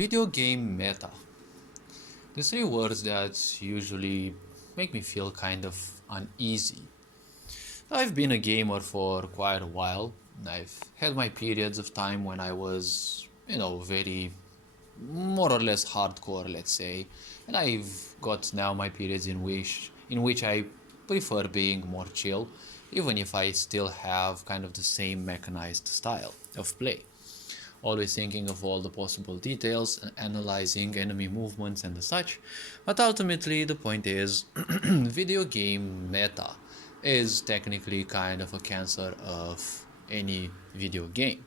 Video game meta. These three words that usually make me feel kind of uneasy. I've been a gamer for quite a while. I've had my periods of time when I was, very more or less hardcore, let's say, and I've got now my periods in which I prefer being more chill, even if I still have kind of the same mechanized style of play, always thinking of all the possible details and analyzing enemy movements and the such. But ultimately, the point is, video game meta is technically kind of a cancer of any video game.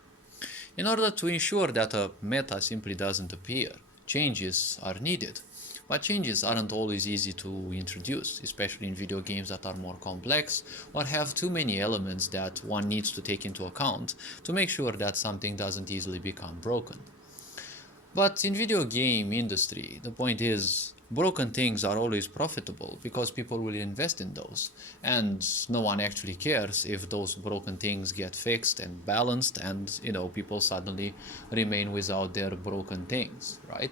In order to ensure that a meta simply doesn't appear, changes are needed. But changes aren't always easy to introduce, especially in video games that are more complex or have too many elements that one needs to take into account to make sure that something doesn't easily become broken. But in video game industry, the point is broken things are always profitable because people will invest in those, and no one actually cares if those broken things get fixed and balanced and people suddenly remain without their broken things, right?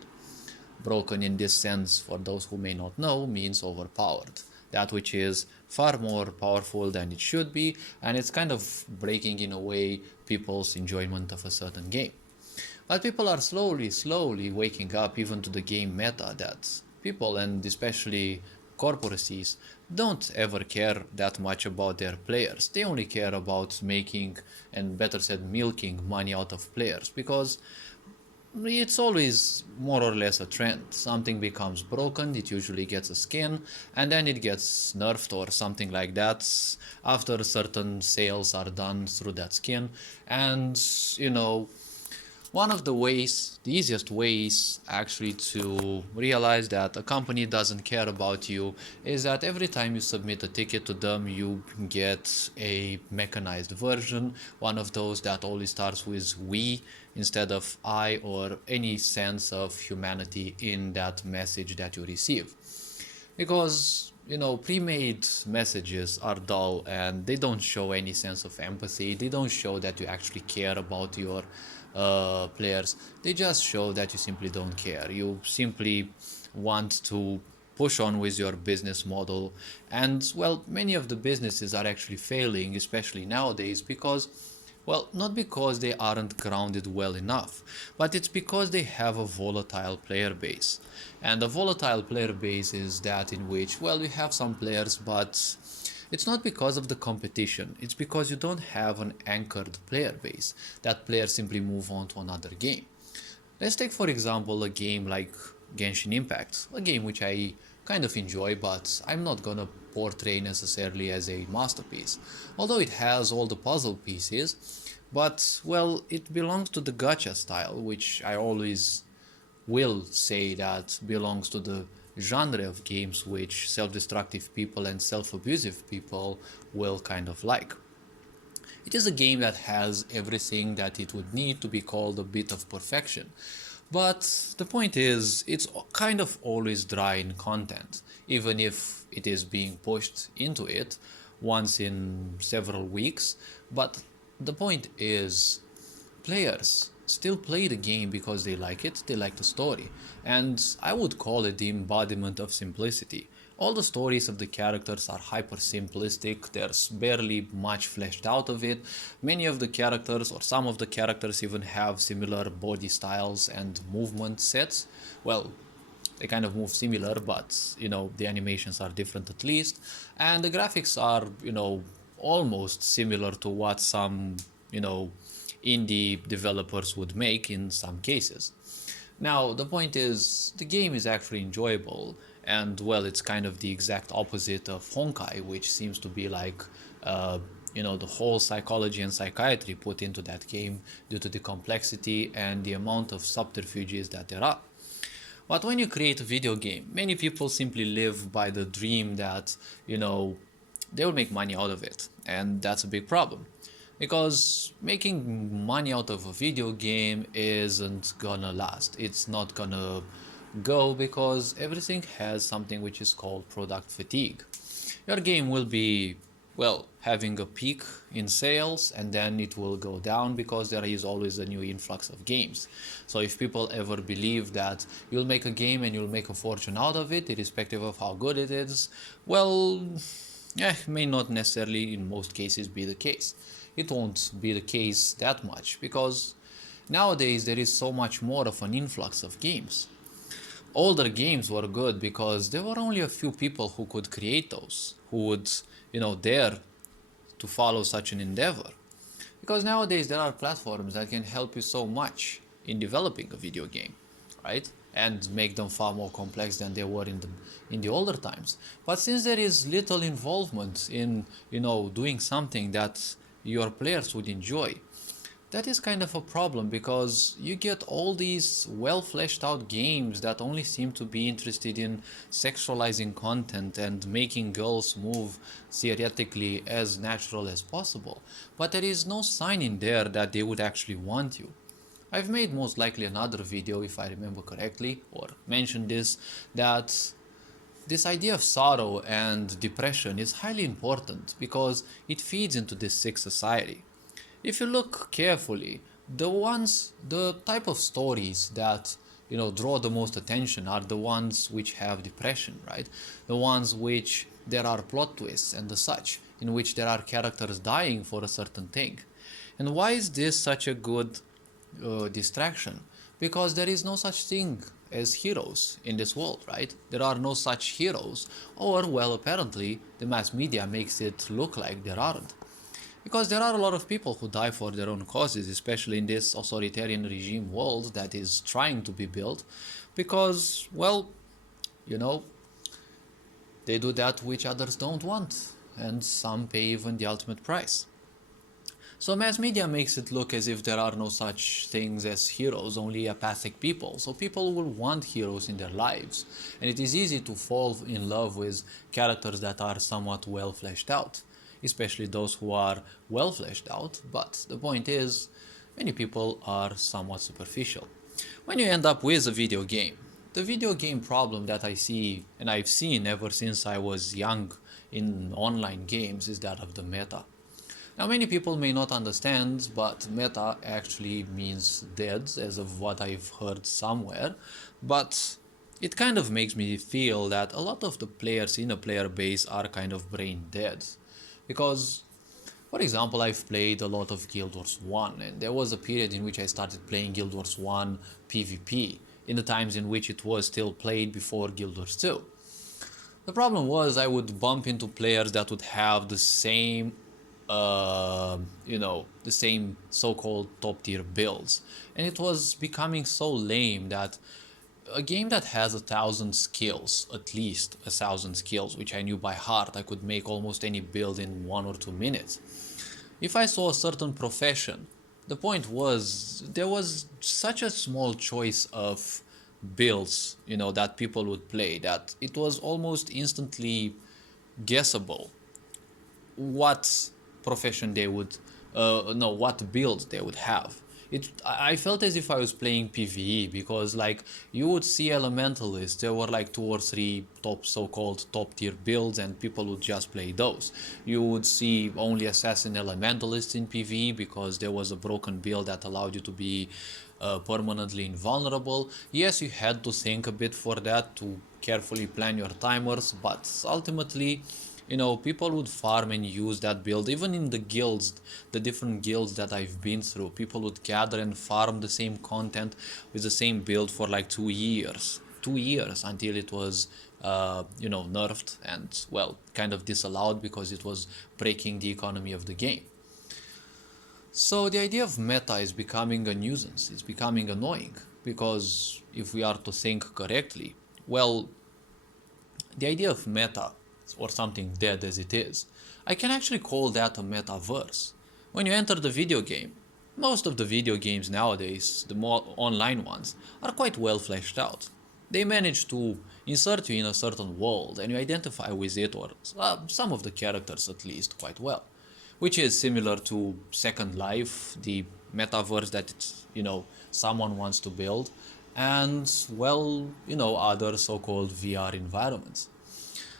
Broken in this sense, for those who may not know, means overpowered. That which is far more powerful than it should be, and it's kind of breaking in a way people's enjoyment of a certain game. But people are slowly waking up even to the game meta that people, and especially corporacies, don't ever care that much about their players. They only care about making, and better said, milking money out of players, because it's always more or less a trend. Something becomes broken, it usually gets a skin, and then it gets nerfed or something like that after certain sales are done through that skin. And one of the ways, the easiest ways actually to realize that a company doesn't care about you is that every time you submit a ticket to them, you get a mechanized version, one of those that always starts with we instead of I, or any sense of humanity in that message that you receive. Because pre-made messages are dull and they don't show any sense of empathy. They don't show that you actually care about your players. They just show that you simply don't care. You simply want to push on with your business model. And well, many of the businesses are actually failing, especially nowadays, because, well, not because they aren't grounded well enough, but it's because they have a volatile player base. And a volatile player base is that in which, well, you have some players, but it's not because of the competition. It's because you don't have an anchored player base. That players simply move on to another game. Let's take, for example, a game like Genshin Impact, a game which I kind of enjoy, but I'm not gonna portray necessarily as a masterpiece. Although it has all the puzzle pieces, but well, it belongs to the gacha style, which I always will say that belongs to the genre of games which self-destructive people and self-abusive people will kind of like. It is a game that has everything that it would need to be called a bit of perfection. But the point is, it's kind of always dry in content, even if it is being pushed into it once in several weeks. But the point is, players still play the game because they like it, they like the story, and I would call it the embodiment of simplicity. All the stories of the characters are hyper simplistic, there's barely much fleshed out of it. Many of the characters, or some of the characters, even have similar body styles and movement sets. Well, they kind of move similar, but the animations are different at least, and the graphics are almost similar to what some indie developers would make in some cases. Now, the point is, the game is actually enjoyable, and well, it's kind of the exact opposite of Honkai, which seems to be like, the whole psychology and psychiatry put into that game due to the complexity and the amount of subterfuges that there are. But when you create a video game, many people simply live by the dream that, they will make money out of it, and that's a big problem. Because making money out of a video game isn't gonna last. It's not gonna go because everything has something which is called product fatigue. Your game will be well, having a peak in sales and then it will go down because there is always a new influx of games. So if people ever believe that you'll make a game and you'll make a fortune out of it, irrespective of how good it is, well, yeah, may not necessarily in most cases be the case. It won't be the case that much because nowadays there is so much more of an influx of games. Older games were good because there were only a few people who could create those, who would, dare to follow such an endeavor. Because nowadays there are platforms that can help you so much in developing a video game, right? And make them far more complex than they were in the older times. But since there is little involvement in, doing something that your players would enjoy, that is kind of a problem because you get all these well fleshed out games that only seem to be interested in sexualizing content and making girls move theoretically as natural as possible, but there is no sign in there that they would actually want you. I've made most likely another video, if I remember correctly, or mentioned this, that this idea of sorrow and depression is highly important because it feeds into this sick society. If you look carefully, the type of stories that draw the most attention are the ones which have depression, right? The ones which there are plot twists and the such, in which there are characters dying for a certain thing. And why is this such a good distraction? Because there is no such thing as heroes in this world, right? There are no such heroes, or well, apparently the mass media makes it look like there aren't. Because there are a lot of people who die for their own causes, especially in this authoritarian regime world that is trying to be built, because, well, they do that which others don't want, and some pay even the ultimate price. So mass media makes it look as if there are no such things as heroes, only apathic people. So people will want heroes in their lives, and it is easy to fall in love with characters that are somewhat well fleshed out, especially those who are well fleshed out, but the point is, many people are somewhat superficial. When you end up with a video game, the video game problem that I see, and I've seen ever since I was young in online games, is that of the meta. Now many people may not understand, but meta actually means dead, as of what I've heard somewhere, but it kind of makes me feel that a lot of the players in a player base are kind of brain dead. Because, for example, I've played a lot of Guild Wars 1, and there was a period in which I started playing Guild Wars 1 PvP, in the times in which it was still played before Guild Wars 2. The problem was I would bump into players that would have the same the same so-called top-tier builds. And it was becoming so lame that a game that has 1,000 skills, at least 1,000 skills, which I knew by heart, I could make almost any build in 1 or 2 minutes. If I saw a certain profession, the point was there was such a small choice of builds, that people would play, that it was almost instantly guessable what profession they would no what build they would have. I felt as if I was playing PvE because like you would see elementalists, there were like 2 or 3 so-called top tier builds and people would just play those. You would see only assassin elementalists in PvE because there was a broken build that allowed you to be permanently invulnerable. Yes, you had to think a bit for that, to carefully plan your timers, but ultimately people would farm and use that build. Even in the guilds, the different guilds that I've been through, people would gather and farm the same content with the same build for like 2 years. 2 years until it was, nerfed and, well, kind of disallowed because it was breaking the economy of the game. So the idea of meta is becoming a nuisance. It's becoming annoying because if we are to think correctly, well, the idea of meta, or something dead as it is, I can actually call that a metaverse. When you enter the video game, most of the video games nowadays, the more online ones, are quite well fleshed out. They manage to insert you in a certain world and you identify with it, or some of the characters at least, quite well. Which is similar to Second Life, the metaverse that someone wants to build, and, well, other so-called VR environments.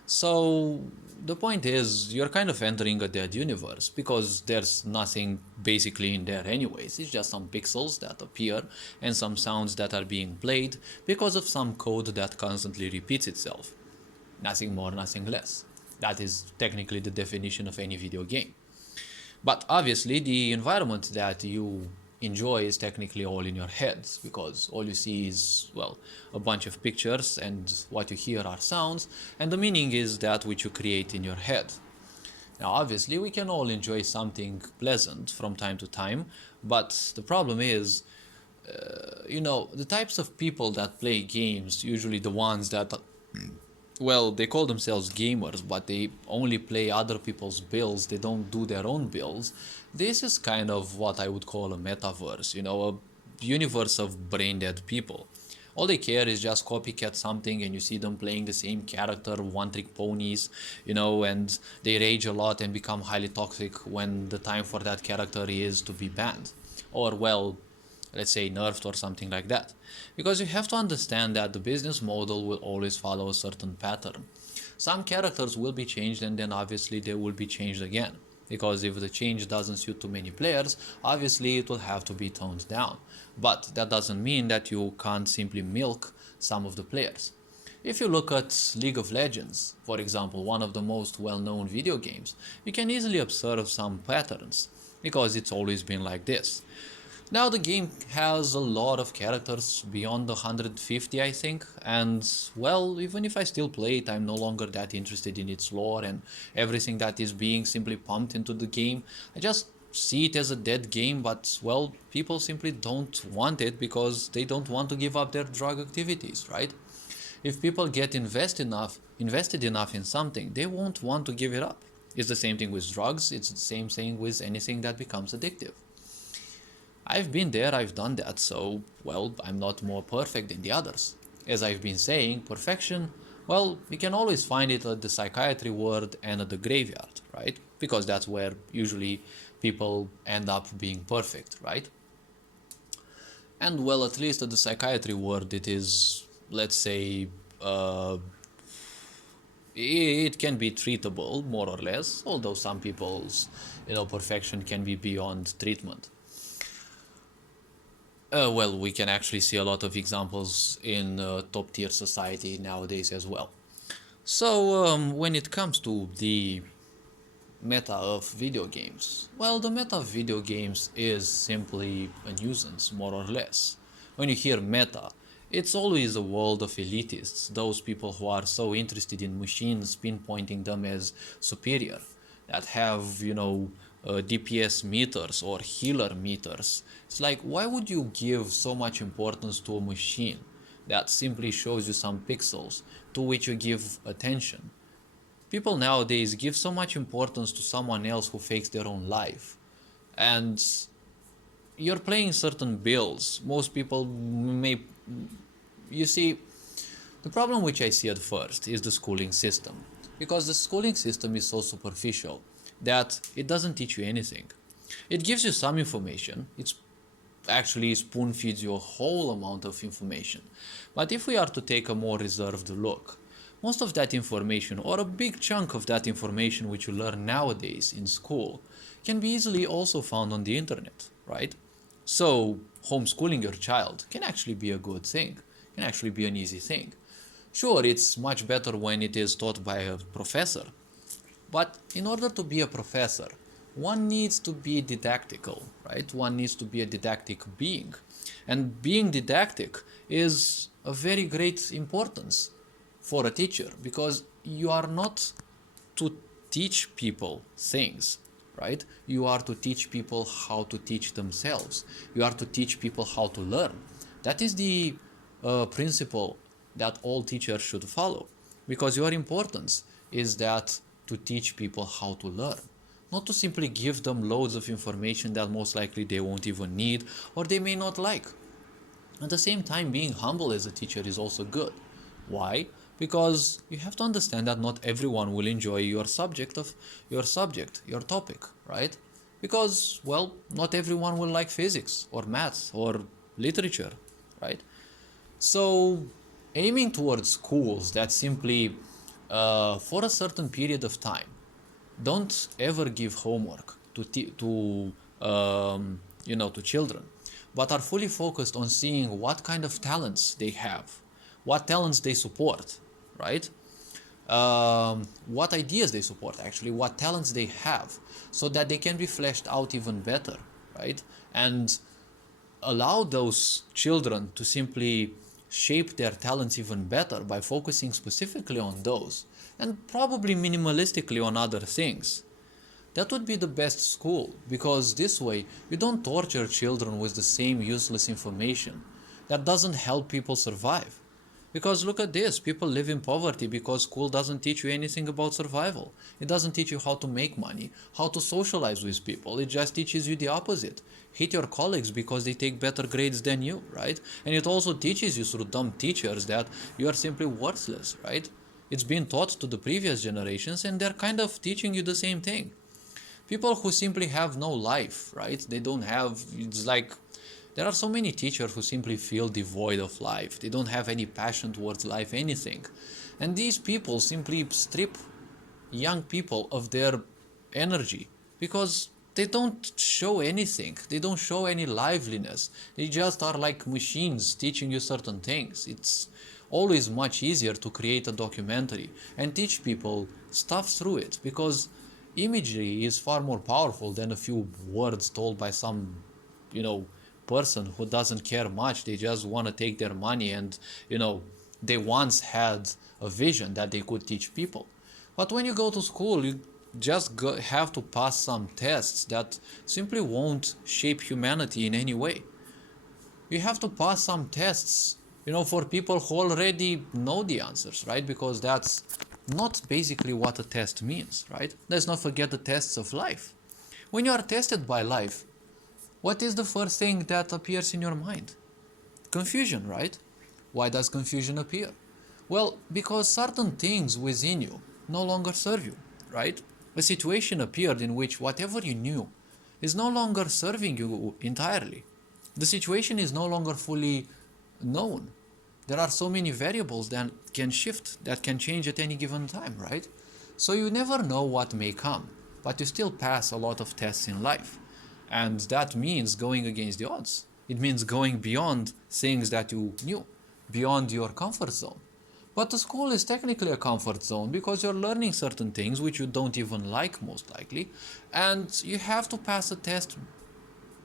So the point is, you're kind of entering a dead universe because there's nothing basically in there anyways. It's just some pixels that appear and some sounds that are being played because of some code that constantly repeats itself. Nothing more, nothing less. That is technically the definition of any video game. But obviously, the environment that you enjoy is technically all in your heads because all you see is, well, a bunch of pictures and what you hear are sounds, and the meaning is that which you create in your head. Now, obviously, we can all enjoy something pleasant from time to time, but the problem is, the types of people that play games, usually the ones that, well, they call themselves gamers, but they only play other people's builds, they don't do their own builds. This is kind of what I would call a metaverse, a universe of brain dead people. All they care is just copycat something, and you see them playing the same character, one trick ponies, and they rage a lot and become highly toxic when the time for that character is to be banned. Or, well, let's say nerfed or something like that. Because you have to understand that the business model will always follow a certain pattern. Some characters will be changed and then obviously they will be changed again. Because if the change doesn't suit too many players, obviously it will have to be toned down. But that doesn't mean that you can't simply milk some of the players. If you look at League of Legends, for example, one of the most well-known video games, you can easily observe some patterns, because it's always been like this. Now the game has a lot of characters, beyond 150 I think, and well, even if I still play it, I'm no longer that interested in its lore and everything that is being simply pumped into the game. I just see it as a dead game, but well, people simply don't want it because they don't want to give up their drug activities, right? If people get invested enough in something, they won't want to give it up. It's the same thing with drugs, it's the same thing with anything that becomes addictive. I've been there, I've done that, so, well, I'm not more perfect than the others. As I've been saying, perfection, well, you can always find it at the psychiatry ward and at the graveyard, right? Because that's where usually people end up being perfect, right? And, well, at least at the psychiatry ward, it is, let's say, it can be treatable, more or less, although some people's, perfection can be beyond treatment. Well, we can actually see a lot of examples in top tier society nowadays as well. So, when it comes to the meta of video games, well, the meta of video games is simply a nuisance, more or less. When you hear meta, it's always a world of elitists, those people who are so interested in machines pinpointing them as superior, that have, DPS meters or healer meters. It's like, why would you give so much importance to a machine that simply shows you some pixels to which you give attention? People nowadays give so much importance to someone else who fakes their own life. And you're playing certain builds. Most people may. You see, the problem which I see at first is the schooling system. Because the schooling system is so superficial that it doesn't teach you anything. It gives you some information. It's actually spoon feeds you a whole amount of information. But if we are to take a more reserved look, most of that information, or a big chunk of that information which you learn nowadays in school, can be easily also found on the internet, right? So homeschooling your child can actually be a good thing, can actually be an easy thing. Sure, it's much better when it is taught by a professor, but in order to be a professor, one needs to be didactical, right? One needs to be a didactic being. And being didactic is a very great importance for a teacher, because you are not to teach people things, right? You are to teach people how to teach themselves. You are to teach people how to learn. That is the principle that all teachers should follow, because your importance is that to teach people how to learn, not to simply give them loads of information that most likely they won't even need or they may not like. At the same time, being humble as a teacher is also good. Why? Because you have to understand that not everyone will enjoy your topic, right? Because, well, not everyone will like physics or maths or literature, right? So, aiming towards schools that simply for a certain period of time. Don't ever give homework to children, but are fully focused on seeing what kind of talents they have, what talents they support, right? What ideas they support, actually, what talents they have, so that they can be fleshed out even better, right? And allow those children to simply shape their talents even better by focusing specifically on those and probably minimalistically on other things. That would be the best school, because this way you don't torture children with the same useless information that doesn't help people survive. Because look at this, people live in poverty because school doesn't teach you anything about survival. It doesn't teach you how to make money, how to socialize with people. It just teaches you the opposite. Hate your colleagues because they take better grades than you, right? And it also teaches you through dumb teachers that you are simply worthless, right? It's been taught to the previous generations and they're kind of teaching you the same thing. People who simply have no life, right? They don't have, it's like, there are so many teachers who simply feel devoid of life. They don't have any passion towards life, anything. And these people simply strip young people of their energy because they don't show anything. They don't show any liveliness. They just are like machines teaching you certain things. It's always much easier to create a documentary and teach people stuff through it, because imagery is far more powerful than a few words told by some, you know, person who doesn't care much. They just want to take their money, and they once had a vision that they could teach people. But when you go to school, you just have to pass some tests that simply won't shape humanity in any way. You have to pass some tests, for people who already know the answers, right? Because that's not basically what a test means, right? Let's not forget the tests of life. When you are tested by life, what is the first thing that appears in your mind? Confusion, right? Why does confusion appear? Well, because certain things within you no longer serve you, right? A situation appeared in which whatever you knew is no longer serving you entirely. The situation is no longer fully known. There are so many variables that can shift, that can change at any given time, right? So you never know what may come, but you still pass a lot of tests in life. And that means going against the odds. It means going beyond things that you knew, beyond your comfort zone. But the school is technically a comfort zone because you're learning certain things which you don't even like, most likely, and you have to pass a test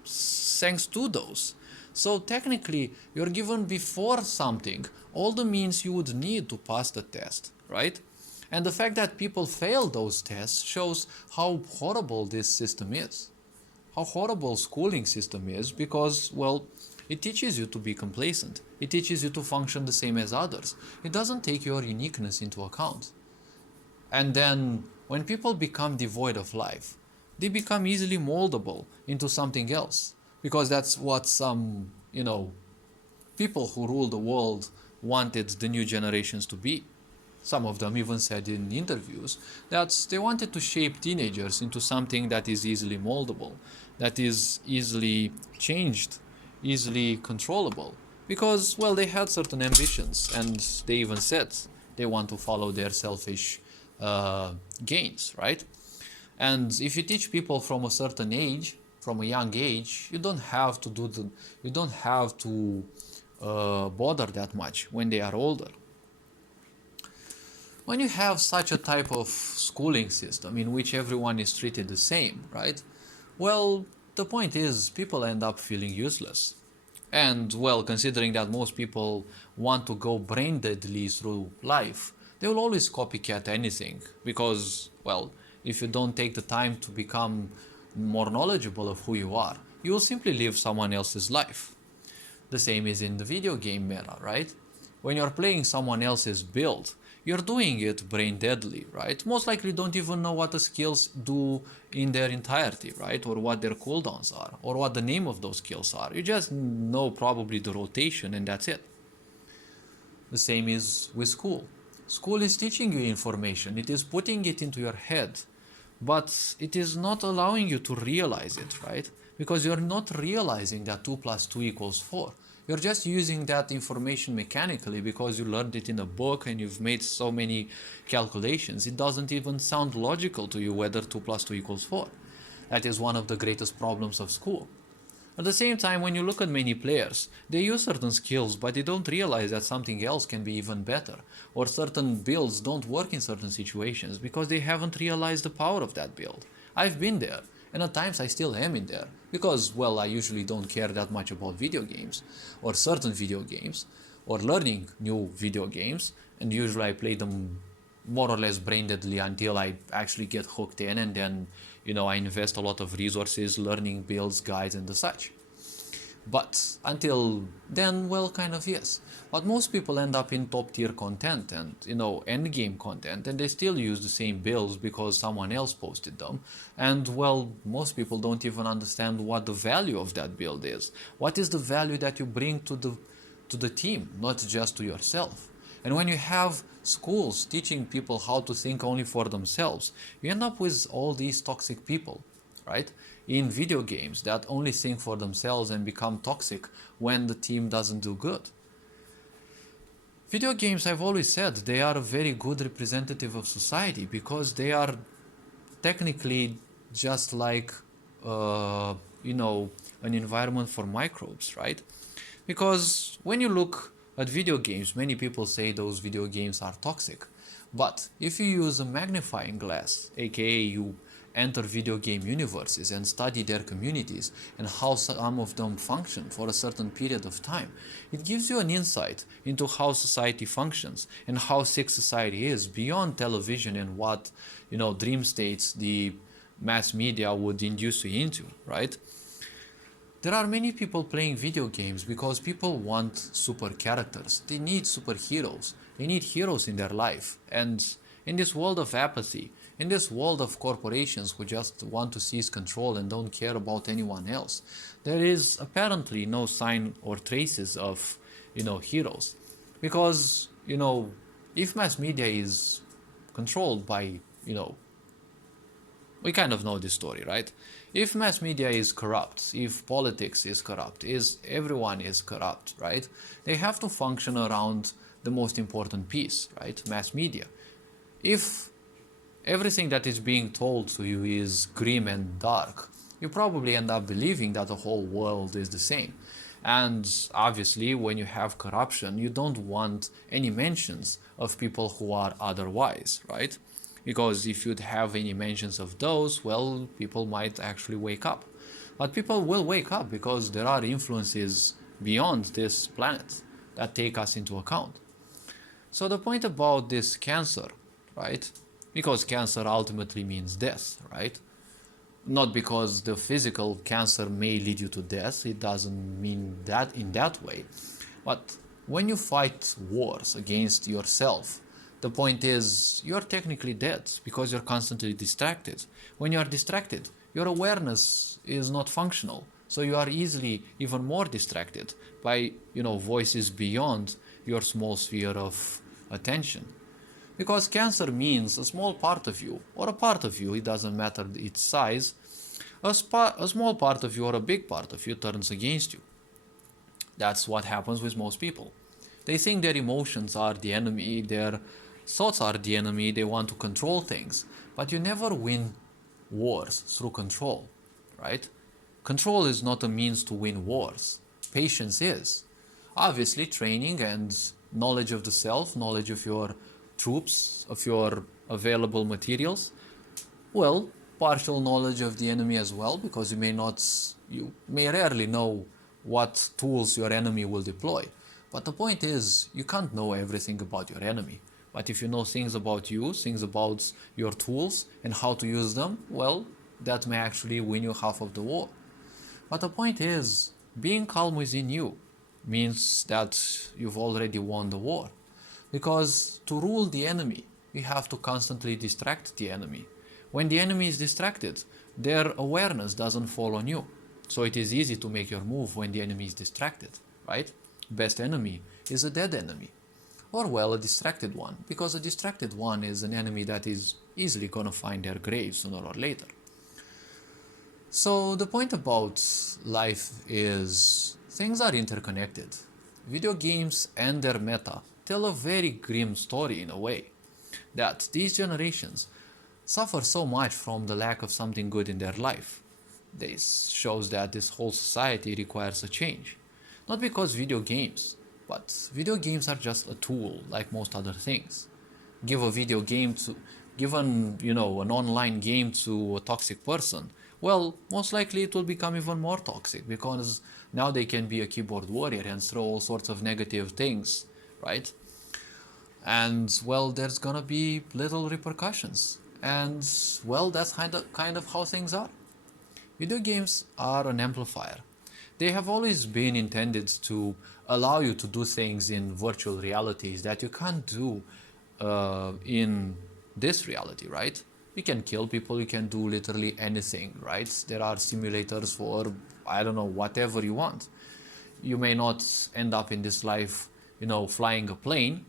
thanks to those. So technically, you're given before something all the means you would need to pass the test, right? And the fact that people fail those tests shows how horrible this system is. How horrible schooling system is, because, well, it teaches you to be complacent. It teaches you to function the same as others. It doesn't take your uniqueness into account. And then when people become devoid of life, they become easily moldable into something else, because that's what some, people who rule the world wanted the new generations to be. Some of them even said in interviews that they wanted to shape teenagers into something that is easily moldable, that is easily changed, easily controllable. Because, well, they had certain ambitions, and they even said they want to follow their selfish gains, right? And if you teach people from a certain age, from a young age, you don't have to bother that much when they are older. When you have such a type of schooling system in which everyone is treated the same, right? Well, the point is, people end up feeling useless. And, well, considering that most people want to go brain deadly through life, they will always copycat anything. Because, well, if you don't take the time to become more knowledgeable of who you are, you will simply live someone else's life. The same is in the video game meta, right? When you're playing someone else's build, you're doing it brain deadly, right? Most likely don't even know what the skills do in their entirety, right? Or what their cooldowns are, or what the name of those skills are. You just know probably the rotation, and that's it. The same is with school. School is teaching you information. It is putting it into your head, but it is not allowing you to realize it, right? Because you're not realizing that 2 + 2 = 4. You're just using that information mechanically because you learned it in a book and you've made so many calculations. It doesn't even sound logical to you whether 2 plus 2 equals 4. That is one of the greatest problems of school. At the same time, when you look at many players, they use certain skills, but they don't realize that something else can be even better, or certain builds don't work in certain situations because they haven't realized the power of that build. I've been there, and at times I still am in there, because, well, I usually don't care that much about video games, or certain video games, or learning new video games, and usually I play them more or less brain deadly until I actually get hooked in, and then I invest a lot of resources learning builds, guides, and the such. But until then, well, kind of yes. But most people end up in top tier content and end game content, and they still use the same builds because someone else posted them. And well, most people don't even understand what the value of that build is. What is the value that you bring to the team, not just to yourself? And when you have schools teaching people how to think only for themselves, you end up with all these toxic people, right? In video games that only think for themselves and become toxic when the team doesn't do good. Video games, I've always said, they are a very good representative of society because they are technically just like, an environment for microbes, right? Because when you look at video games, many people say those video games are toxic. But if you use a magnifying glass, aka you enter video game universes and study their communities and how some of them function for a certain period of time, it gives you an insight into how society functions and how sick society is beyond television and what, dream states the mass media would induce you into, right? There are many people playing video games because people want super characters. They need superheroes. They need heroes in their life. And in this world of apathy, in this world of corporations who just want to seize control and don't care about anyone else, there is apparently no sign or traces of, heroes. Because, if mass media is controlled by, we kind of know this story, right? If mass media is corrupt, if politics is corrupt, everyone is corrupt, right? They have to function around the most important piece, right? Mass media. If everything that is being told to you is grim and dark, you probably end up believing that the whole world is the same. And obviously, when you have corruption, you don't want any mentions of people who are otherwise, right? Because if you'd have any mentions of those, well, people might actually wake up. But people will wake up because there are influences beyond this planet that take us into account. So the point about this cancer, right? Because cancer ultimately means death, right? Not because the physical cancer may lead you to death, it doesn't mean that in that way. But when you fight wars against yourself, the point is, you're technically dead because you're constantly distracted. When you're distracted, your awareness is not functional. So you are easily even more distracted by, voices beyond your small sphere of attention. Because cancer means a small part of you, or a part of you, it doesn't matter its size, a small part of you or a big part of you turns against you. That's what happens with most people. They think their emotions are the enemy, their thoughts are the enemy, they want to control things. But you never win wars through control, right? Control is not a means to win wars. Patience is. Obviously, training and knowledge of the self, knowledge of your troops, of your available materials. Well, partial knowledge of the enemy as well, because you may rarely know what tools your enemy will deploy. But the point is, you can't know everything about your enemy. But if you know things about you, things about your tools and how to use them, well, that may actually win you half of the war. But the point is, being calm within you means that you've already won the war. Because to rule the enemy, you have to constantly distract the enemy. When the enemy is distracted, their awareness doesn't fall on you. So it is easy to make your move when the enemy is distracted, right? Best enemy is a dead enemy. Or well, a distracted one, because a distracted one is an enemy that is easily gonna find their grave sooner or later. So the point about life is Things are interconnected. Video games and their meta tell a very grim story in a way, that these generations suffer so much from the lack of something good in their life. This shows that this whole society requires a change. Not because video games, but video games are just a tool like most other things. Give a video game to an online game to a toxic person, well, most likely it will become even more toxic because now they can be a keyboard warrior and throw all sorts of negative things, right? And well, there's gonna be little repercussions. And well, that's kind of how things are. Video games are an amplifier. They have always been intended to allow you to do things in virtual realities that you can't do in this reality, right? You can kill people, you can do literally anything, right? There are simulators for, I don't know, whatever you want. You may not end up in this life, flying a plane,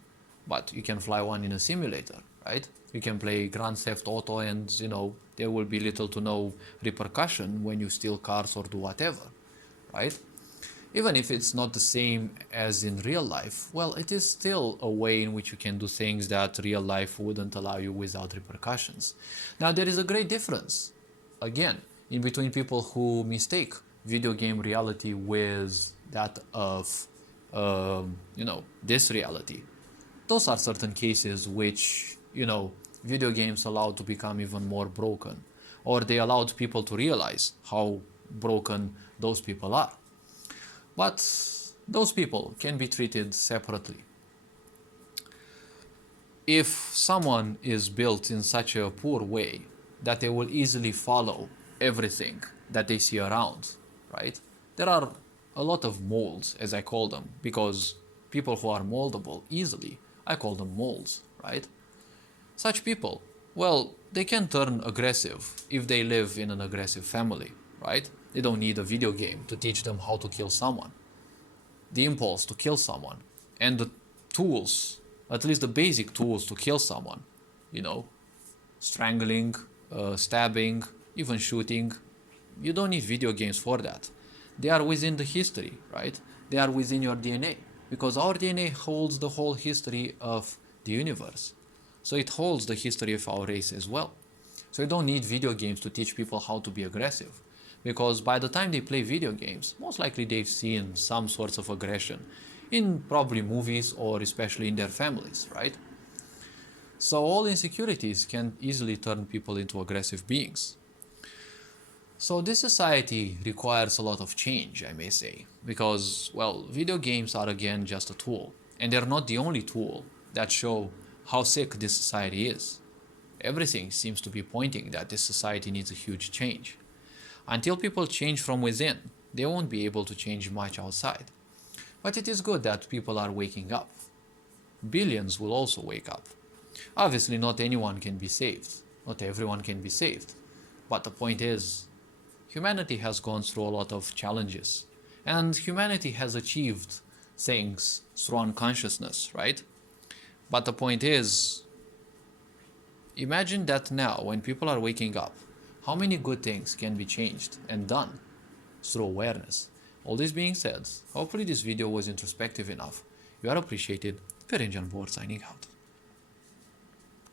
but you can fly one in a simulator, right? You can play Grand Theft Auto and, there will be little to no repercussion when you steal cars or do whatever, right? Even if it's not the same as in real life, well, it is still a way in which you can do things that real life wouldn't allow you without repercussions. Now, there is a great difference, again, in between people who mistake video game reality with that of, this reality. Those are certain cases which, video games allow to become even more broken, or they allowed people to realize how broken those people are. But those people can be treated separately. If someone is built in such a poor way that they will easily follow everything that they see around, right? There are a lot of molds, as I call them, because people who are moldable easily, I call them molds, right? Such people, well, they can turn aggressive if they live in an aggressive family, right? They don't need a video game to teach them how to kill someone. The impulse to kill someone and the tools, at least the basic tools to kill someone, strangling, stabbing, even shooting. You don't need video games for that. They are within the history, right? They are within your DNA, because our DNA holds the whole history of the universe. So it holds the history of our race as well. So you don't need video games to teach people how to be aggressive, because by the time they play video games, most likely they've seen some sorts of aggression in probably movies or especially in their families, right? So all insecurities can easily turn people into aggressive beings. So this society requires a lot of change, I may say, because, well, video games are again just a tool, and they're not the only tool that show how sick this society is. Everything seems to be pointing that this society needs a huge change. Until people change from within, they won't be able to change much outside. But it is good that people are waking up. Billions will also wake up. Obviously, not anyone can be saved. Not everyone can be saved. But the point is, humanity has gone through a lot of challenges. And humanity has achieved things through unconsciousness, right? But the point is, imagine that now, when people are waking up, how many good things can be changed and done through awareness? All this being said, hopefully this video was introspective enough. You are appreciated. Perenjan Board signing out.